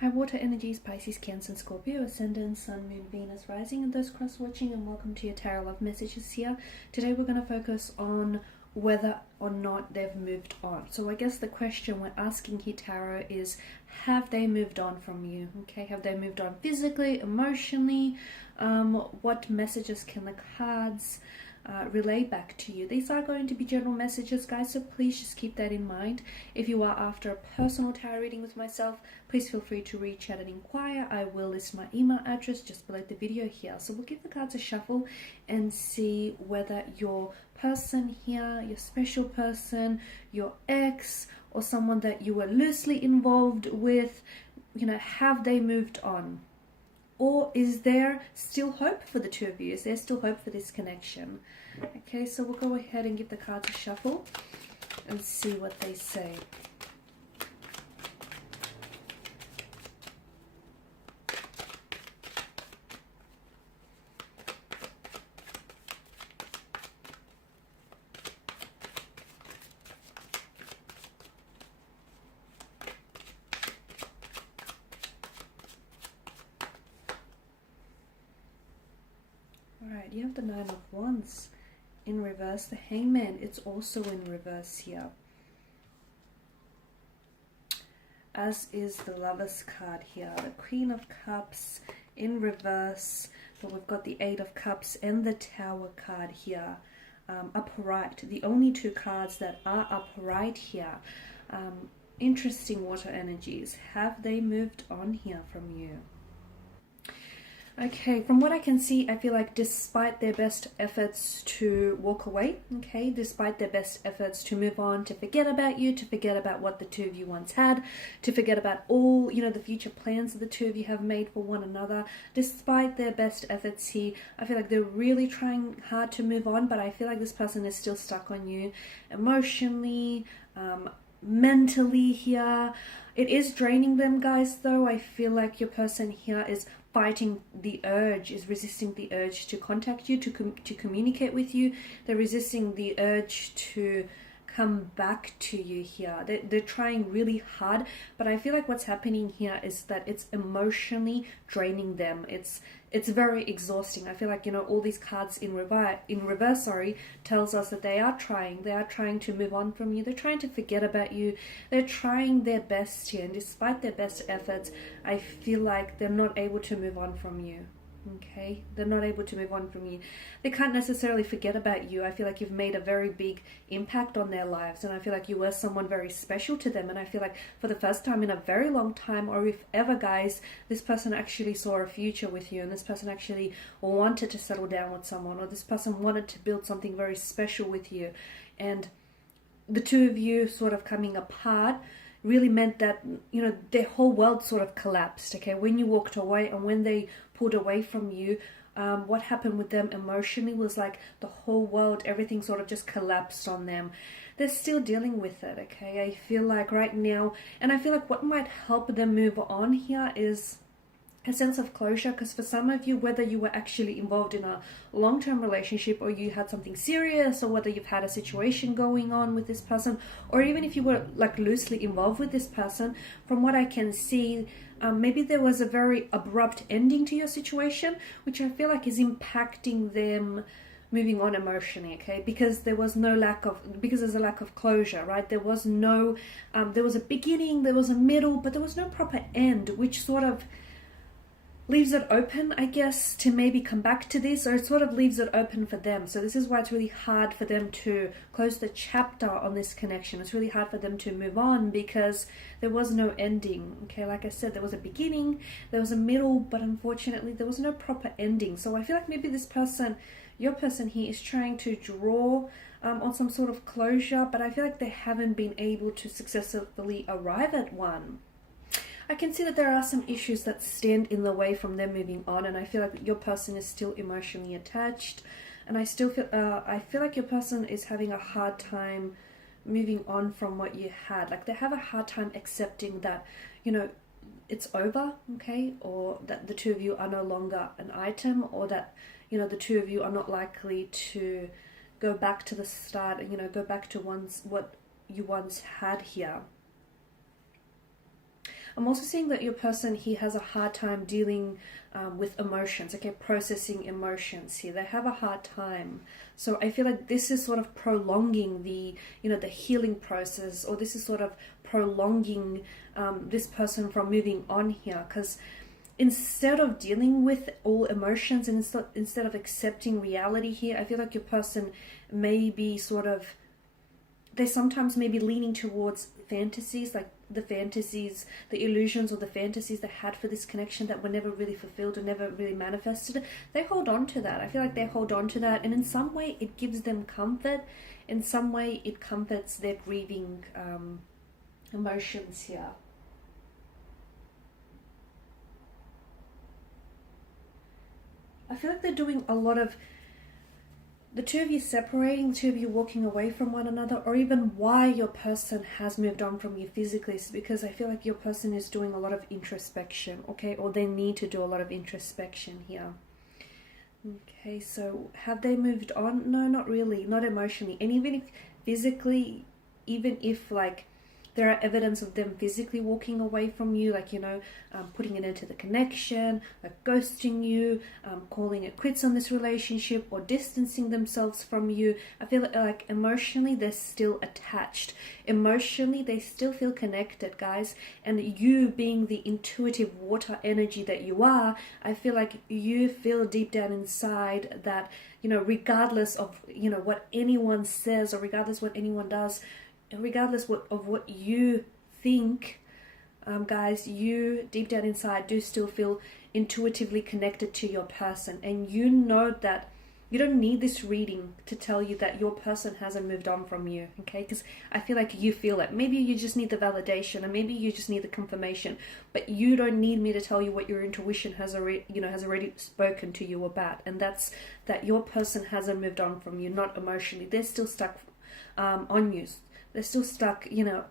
Hi water energies, Pisces, Cancer and Scorpio, Ascendant, Sun, Moon, Venus, Rising, and those cross-watching, and welcome to your Tarot Love Messages here. Today we're going to focus on whether or not they've moved on. So I guess the question we're asking here, Tarot, is have they moved on from you? Okay, have they moved on physically, emotionally? What messages can the cards relay back to you? These are going to be general messages, guys, so please just keep that in mind. If you are after a personal tarot reading with myself, please feel free to reach out and inquire. I will list my email address just below the video here. So we'll give the cards a shuffle and see whether your person here, your special person, your ex, or someone that you were loosely involved with, have they moved on? Or is there still hope for the two of you? Is there still hope for this connection? Okay, so we'll go ahead and give the cards a shuffle and see what they say. Alright, you have the Nine of Wands in reverse. The Hangman, it's also in reverse here. As is the Lover's card here. The Queen of Cups in reverse. But we've got the Eight of Cups and the Tower card here. Upright. The only two cards that are upright here. Interesting water energies. Have they moved on here from you? Okay, from what I can see, I feel like despite their best efforts to walk away, okay, despite their best efforts to move on, to forget about you, to forget about what the two of you once had, to forget about all, the future plans that the two of you have made for one another, despite their best efforts here, I feel like they're really trying hard to move on, but I feel like this person is still stuck on you emotionally, mentally here. It is draining them, guys, though. I feel like your person here is fighting the urge, is resisting the urge to contact you, to communicate with you. They're resisting the urge to come back to you here. They're trying really hard, but I feel like what's happening here is that it's emotionally draining them. It's very exhausting. I feel like, all these cards in reverse, tells us that they are trying to move on from you. They're trying to forget about you. They're trying their best here, and despite their best efforts, I feel like they're not able to move on from you. Okay, they're not able to move on from you. They can't necessarily forget about you. I feel like you've made a very big impact on their lives, and I feel like you were someone very special to them. And I feel like for the first time in a very long time, or if ever, guys, this person actually saw a future with you, and this person actually wanted to settle down with someone, or this person wanted to build something very special with you. And the two of you sort of coming apart really meant that, their whole world sort of collapsed, okay? When you walked away and when they pulled away from you, what happened with them emotionally was like the whole world, everything sort of just collapsed on them. They're still dealing with it, okay? I feel like right now, and I feel like what might help them move on here is a sense of closure, because for some of you, whether you were actually involved in a long-term relationship, or you had something serious, or whether you've had a situation going on with this person, or even if you were like loosely involved with this person, from what I can see, maybe there was a very abrupt ending to your situation, which I feel like is impacting them moving on emotionally, okay? Because there's a lack of closure, right? There was no, there was a beginning, there was a middle, but there was no proper end, which sort of leaves it open, I guess, to maybe come back to this, or it sort of leaves it open for them. So this is why it's really hard for them to close the chapter on this connection. It's really hard for them to move on because there was no ending, okay? Like I said, there was a beginning, there was a middle, but unfortunately there was no proper ending. So I feel like maybe this person, your person here, is trying to draw on some sort of closure, but I feel like they haven't been able to successfully arrive at one. I can see that there are some issues that stand in the way from them moving on, and I feel like your person is still emotionally attached, and I feel like your person is having a hard time moving on from what you had. Like they have a hard time accepting that, it's over, okay, or that the two of you are no longer an item, or that, the two of you are not likely to go back to the start and, go back to what you once had here. I'm also seeing that your person, he has a hard time dealing with emotions, okay, processing emotions here. They have a hard time. So I feel like this is sort of prolonging the, you know, the healing process, or this is sort of prolonging this person from moving on here, because instead of dealing with all emotions and instead of accepting reality here, I feel like your person may be sort of, they sometimes may be leaning towards fantasies, like the fantasies, the illusions or the fantasies they had for this connection that were never really fulfilled or never really manifested. They hold on to that. I feel like they hold on to that, and in some way it gives them comfort. In some way it comforts their grieving emotions here. I feel like they're doing a lot of, the two of you separating, the two of you walking away from one another, or even why your person has moved on from you physically, is because I feel like your person is doing a lot of introspection, okay, or they need to do a lot of introspection here. Okay, so have they moved on? No, not really, not emotionally, and even if physically, even if like there are evidence of them physically walking away from you, like, you know, putting an end to the connection, like ghosting you, calling it quits on this relationship, or distancing themselves from you. I feel like emotionally they're still attached. Emotionally they still feel connected, guys. And you, being the intuitive water energy that you are, I feel like you feel deep down inside that, you know, regardless of, you know, what anyone says, or regardless what anyone does, regardless of what you think, guys, you deep down inside do still feel intuitively connected to your person. And you know that you don't need this reading to tell you that your person hasn't moved on from you, okay? Because I feel like you feel it. Maybe you just need the validation, and maybe you just need the confirmation, but you don't need me to tell you what your intuition has already, you know, has already spoken to you about. And that's that your person hasn't moved on from you, not emotionally. They're still stuck on you. They're still stuck, you know,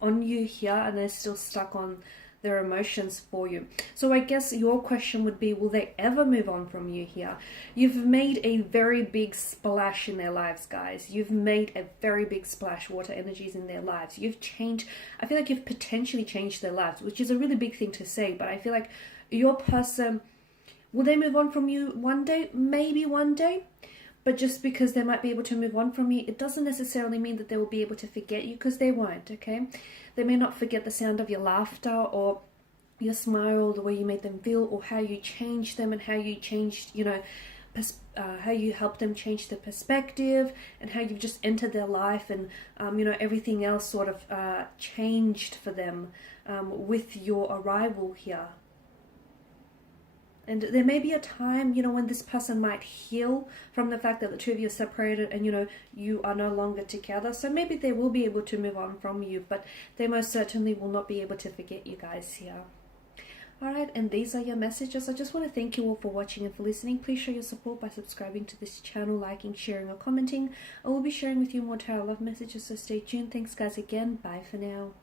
on you here, and they're still stuck on their emotions for you. So I guess your question would be, will they ever move on from you here? You've made a very big splash in their lives, guys. You've made a very big splash, water energies in their lives. You've changed, I feel like you've potentially changed their lives, which is a really big thing to say, but I feel like your person, will they move on from you one day? Maybe one day. But just because they might be able to move on from you, it doesn't necessarily mean that they will be able to forget you, because they won't, okay? They may not forget the sound of your laughter, or your smile, the way you made them feel, or how you changed them, and how you changed, you know, how you helped them change their perspective, and how you've just entered their life, and, you know, everything else sort of changed for them with your arrival here. And there may be a time, you know, when this person might heal from the fact that the two of you are separated, and, you know, you are no longer together. So maybe they will be able to move on from you, but they most certainly will not be able to forget you guys here. Alright, and these are your messages. I just want to thank you all for watching and for listening. Please show your support by subscribing to this channel, liking, sharing, or commenting. I will be sharing with you more tarot love messages, so stay tuned. Thanks guys again. Bye for now.